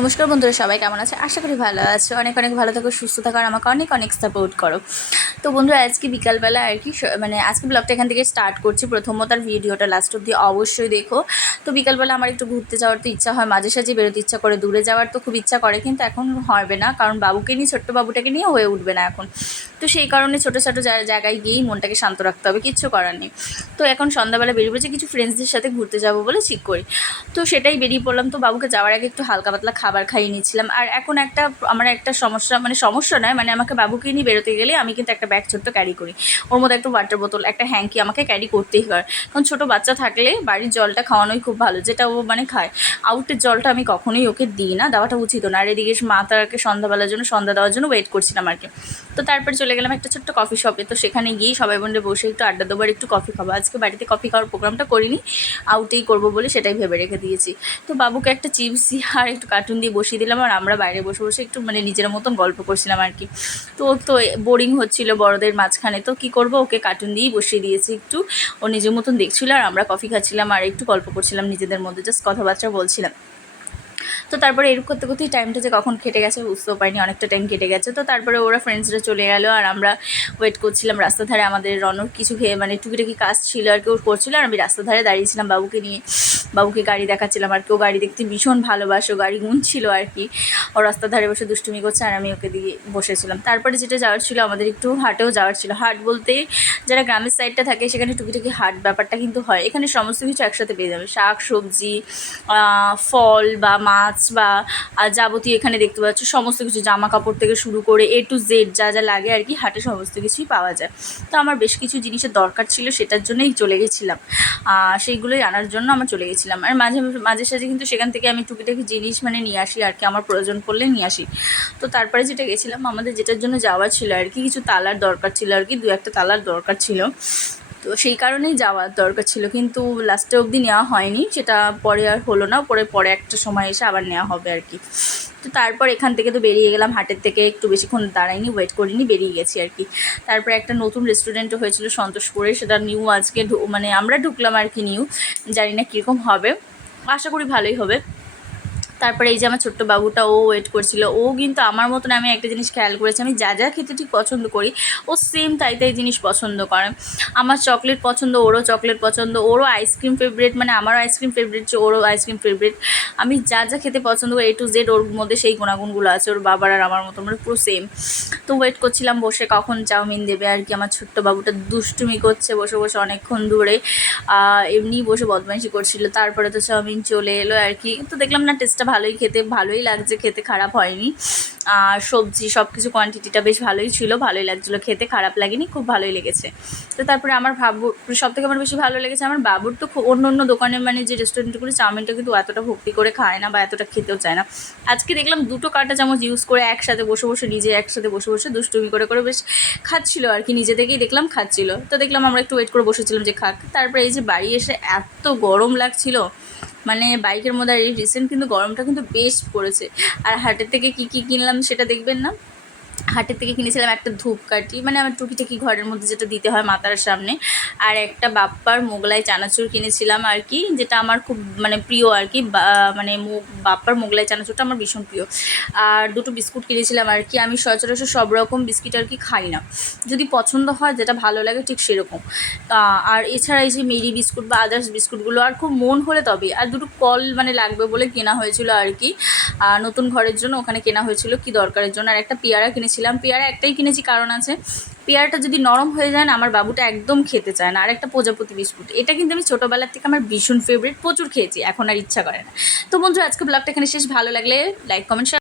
নমস্কার বন্ধুরা, সবাই কেমন আছে? আশা করি ভালো আছে। অনেক অনেক ভালো থাকো, সুস্থ থাকো আর আমাকে অনেক অনেক সাপোর্ট করো। তো বন্ধুরা, আজকে বিকালবেলা আর কি মানে আজকে ব্লগটা এখান থেকে স্টার্ট করছি। প্রথমত আর ভিডিওটা লাস্ট অব্দি অবশ্যই দেখো। তো বিকালবেলা আমার একটু ঘুরতে যাওয়ার তো ইচ্ছা হয়, মাঝে সাঝে বেরোতে ইচ্ছা করে। দূরে যাওয়ার তো খুব ইচ্ছা করে, কিন্তু এখন হবে না। কারণ বাবুকে নিয়ে, ছোট্ট বাবুটাকে নিয়ে হয়ে উঠবে না এখন। তো সেই কারণে ছোটো ছোটো জায়গায় গিয়েই মনটাকে শান্ত রাখতে হবে, কিচ্ছু করার নেই। তো এখন সন্ধ্যাবেলা বেরিয়ে পড়েছি, কিছু ফ্রেন্ডসদের সাথে ঘুরতে যাব বলে ঠিক করি। তো সেটাই বেরিয়ে পড়লাম। তো বাবুকে যাওয়ার আগে একটু হালকা পাতলা খাবার খাইয়ে নিয়েছিলাম আর এখন একটা, আমার একটা সমস্যা মানে সমস্যা নয় মানে আমাকে বাবুকে নিয়ে বেরোতে গেলে আমি কিন্তু একটা ব্যাগ ছোট্ট ক্যারি করি। ওর মধ্যে একটা ওয়াটার বোতল একটা হ্যাঙ্কি আমাকে ক্যারি করতেই হয়। কারণ ছোটো বাচ্চা থাকলে বাড়ির জলটা খাওয়ানোই খুব ভালো, যেটা ও মানে খায়। আউটের জলটা আমি কখনোই ওকে দিই না, দেওয়াটা উচিত না আর এদিকে মা তারকে সন্ধ্যাবেলার জন্য, সন্ধ্যা দেওয়ার জন্য ওয়েট করছিলাম আর কি। তো তারপরে চলে গেলাম একটা ছোট্ট কফি শপে তো সেখানে গিয়েই সবাই বন্ধে বসে একটু আড্ডা দেবো আর একটু কফি খাব। আজকে বাড়িতে কফি খাওয়ার প্রোগ্রামটা করিনি আউটেই করব বলে সেটাই ভেবে রেখে দিয়েছি। তো বাবুকে একটা চিপসি আর একটু কার্টুন দিয়ে বসিয়ে দিলাম আর আমরা বাইরে বসে বসে একটু মানে নিজের মতন গল্প করছিলাম আর কি। তো তো বোরিং হচ্ছিল বড়দের মাঝখানে। তো কি করব? ওকে কার্টুন দিয়েই বসিয়ে দিয়েছি একটু। ও নিজের মতন দেখছিল আর আমরা কফি খাচ্ছিলাম আর একটু গল্প করছিলাম নিজেদের মধ্যে। জাস্ট কথাবার্তা বলছিলাম। তো তারপরে এরকম করতে করতেই টাইমটা যে কখন কেটে গেছে বুঝতেও পারিনি, অনেকটা টাইম কেটে গেছে। তো তারপরে ওরা ফ্রেন্ডসরা চলে গেলো আর আমরা ওয়েট করছিলাম রাস্তার ধারে আমাদের রনর কিছু খেয়ে মানে টুকিটাকি কাজ ছিল আর কি ওর করছিল আর আমি রাস্তার ধারে দাঁড়িয়েছিলাম বাবুকে নিয়ে। বাবুকে গাড়ি দেখাচ্ছিলাম আর কেউ গাড়ি দেখতে ভীষণ ভালোবাসো গাড়ি গুনছিল আর কি। ও রাস্তার ধারে বসে দুষ্টুমি করছে আর আমি ওকে দিয়ে বসেছিলাম। তারপরে যেটা যাওয়ার ছিল, আমাদের একটু হাটেও যাওয়ার ছিল। হাট বলতে যারা গ্রামের সাইডটা থাকে, সেখানে টুকিটাকি হাট ব্যাপারটা কিন্তু হয়। এখানে সমস্ত কিছু একসাথে পেয়ে যাবে। শাক, সবজি ফল বা মাছ বা যাবতীয় এখানে দেখতে পাচ্ছ, সমস্ত কিছু জামা কাপড় থেকে শুরু করে এ টু জেড যা যা লাগে আর কি, হাটে সমস্ত কিছুই পাওয়া যায়। তো আমার বেশ কিছু জিনিসের দরকার ছিল, সেটার জন্যই চলে গেছিলাম। সেইগুলোই আনার জন্য আমার চলে গেছিলাম। আর মাঝে মাঝে সাঝে কিন্তু সেখান থেকে আমি টুকিটাকি জিনিস মানে নিয়ে আসি আর কি, আমার প্রয়োজন পড়লে নিয়ে আসি। তো তারপরে যেটা গেছিলাম, আমাদের যেটার জন্য যাওয়া ছিল আর কি, কিছু তালার দরকার ছিল আর কি, দু একটা তালার দরকার ছিল। তো সেই কারণেই যাওয়ার দরকার ছিল। কিন্তু লাস্টে অবধি নেওয়া হয়নি। সেটা পরে আর হলো না। পরে পরে একটা সময় এসে আবার নেওয়া হবে আর কি। তো তারপর এখান থেকে তো বেরিয়ে গেলাম। হাটের থেকে একটু বেশিক্ষণ দাঁড়াইনি ওয়েট করিনি, বেরিয়ে গেছি আর কি। তারপরে একটা নতুন রেস্টুরেন্টও হয়েছিল সন্তোষপুরে। সেটা নিউ আজকে মানে আমরা ঢুকলাম আর কি নিউ জানি না কীরকম হবে। আশা করি ভালোই হবে। তারপরে এই যে আমার ছোট্ট বাবুটা, ও ওয়েট করছিল। ও কিন্তু আমার মতন আমি একটা জিনিস খেয়াল করেছি, আমি যা যা খেতে ঠিক পছন্দ করি, ও সেম তাই তাই জিনিস পছন্দ করে। আমার চকলেট পছন্দ, ওরও চকলেট পছন্দ, ওরও আইসক্রিম ফেভারিট মানে আমারও আইসক্রিম ফেভারিট ওরও আইসক্রিম ফেভারিট আমি যা যা খেতে পছন্দ করি এ টু জেড ওর মধ্যে সেই গুণাগুণগুলো আছে, ওর বাবার আর আমার মতো মানে পুরো সেম তো ওয়েট করছিলাম, বসে কখন চাউমিন দেবে আর কি, আমার ছোট্ট বাবুটা দুষ্টুমি করছে, বসে বসে অনেকক্ষণ ধরে। এমনি বসে বদমাইশি করছিল, তারপরে তো চাউমিন চলে এলো আর কি। তো দেখলাম না টেস্টটা ভালোই খেতে, ভালোই লাগছে, খেতে খারাপ হয়নি। আর সবজি সব কিছু কোয়ান্টিটিটা বেশ ভালোই ছিল, ভালোই লাগছিল, খেতে খারাপ লাগেনি, খুব ভালোই লেগেছে। তো তারপরে আমার বাবু সব থেকে আমার বেশি ভালো লেগেছে, আমার বাবুর তো অন্য অন্য দোকানে মানে যে রেস্টুরেন্টগুলো চাউমিনটা কিন্তু এতটা ভক্তি করে খায় না বা এতটা খেতেও চায় না। আজকে দেখলাম দুটো কাঁটা চামচ ইউজ করে একসাথে বসে বসে, নিজে একসাথে বসে বসে দুষ্টুমি করে করে বেশ খাচ্ছিল আর কি, নিজে থেকেই দেখলাম খাচ্ছিল। তো দেখলাম আমরা একটু ওয়েট করে বসেছিলাম যে খাক। তারপরে এই যে বাড়ি এসে এত গরম লাগছিল মানে বাইকের মধ্যে এই রিসেন্ট কিন্তু গরমটা কিন্তু বেশ পড়েছে। আর হাটের থেকে কি কি কিনলাম সেটা দেখবেন না? হাটের থেকে কিনেছিলাম একটা ধূপকাঠি মানে আমার টুকিটাকি ঘরের মধ্যে যেটা দিতে হয় মাতার সামনে। আর একটা বাপ্পার মোগলাই চানাচুর কিনেছিলাম আর কি, যেটা আমার খুব মানে প্রিয় আর কি মানে বাপ্পার মোগলাই চানাচুরটা আমার ভীষণ প্রিয়। আর দুটো বিস্কুট কিনেছিলাম আর কি, আমি সচরাচর সব রকম বিস্কিট আর কি খাই না। যদি পছন্দ হয়, যেটা ভালো লাগে ঠিক সেরকম। আর এছাড়া এই যে মেরি বিস্কুট বা আদার্স বিস্কুটগুলো, আর খুব মন হলে তবে আর দুটো কল মানে লাগবে বলে কেনা হয়েছিল আর কি। নতুন ঘরের জন্য ওখানে কেনা হয়েছিল কি দরকারের জন্য। আর একটা পেয়ারা কিনেছিলাম। পেয়ারা একটাই কিনেছি, কারণ আছে, পেয়ারাটা যদি নরম হয়ে যায় না, আমার বাবুটা একদম খেতে চায় না। আর একটা প্রজাপতি বিস্কুট। এটা কিন্তু আমি ছোটোবেলার থেকে আমার ভীষণ ফেভারিট প্রচুর খেয়েছি, এখন আর ইচ্ছা করে না। তো বন্ধু আজকে ব্লগটা এখানে শেষ। ভালো লাগলে লাইক কমেন্ট